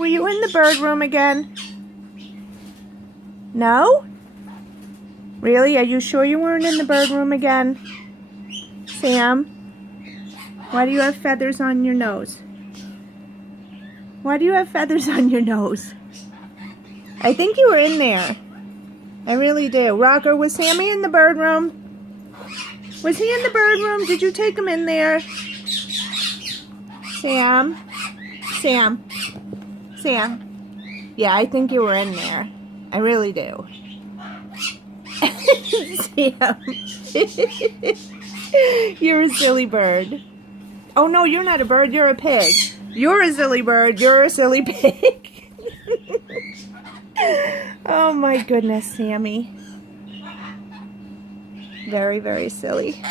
were you in the bird room again? No? Really? Are you sure you weren't in the bird room again? Sam? Why do you have feathers on your nose? Why do you have feathers on your nose? I think you were in there. I really do. Rocker, was Sammy in the bird room? Was he in the bird room? Did you take him in there? Sam? Sam? Sam? Yeah, I think you were in there. I really do. Sam. You're a silly bird. Oh no, you're not a bird, you're a pig. You're a silly bird, you're a silly pig. Oh my goodness, Sammy. Very, very silly.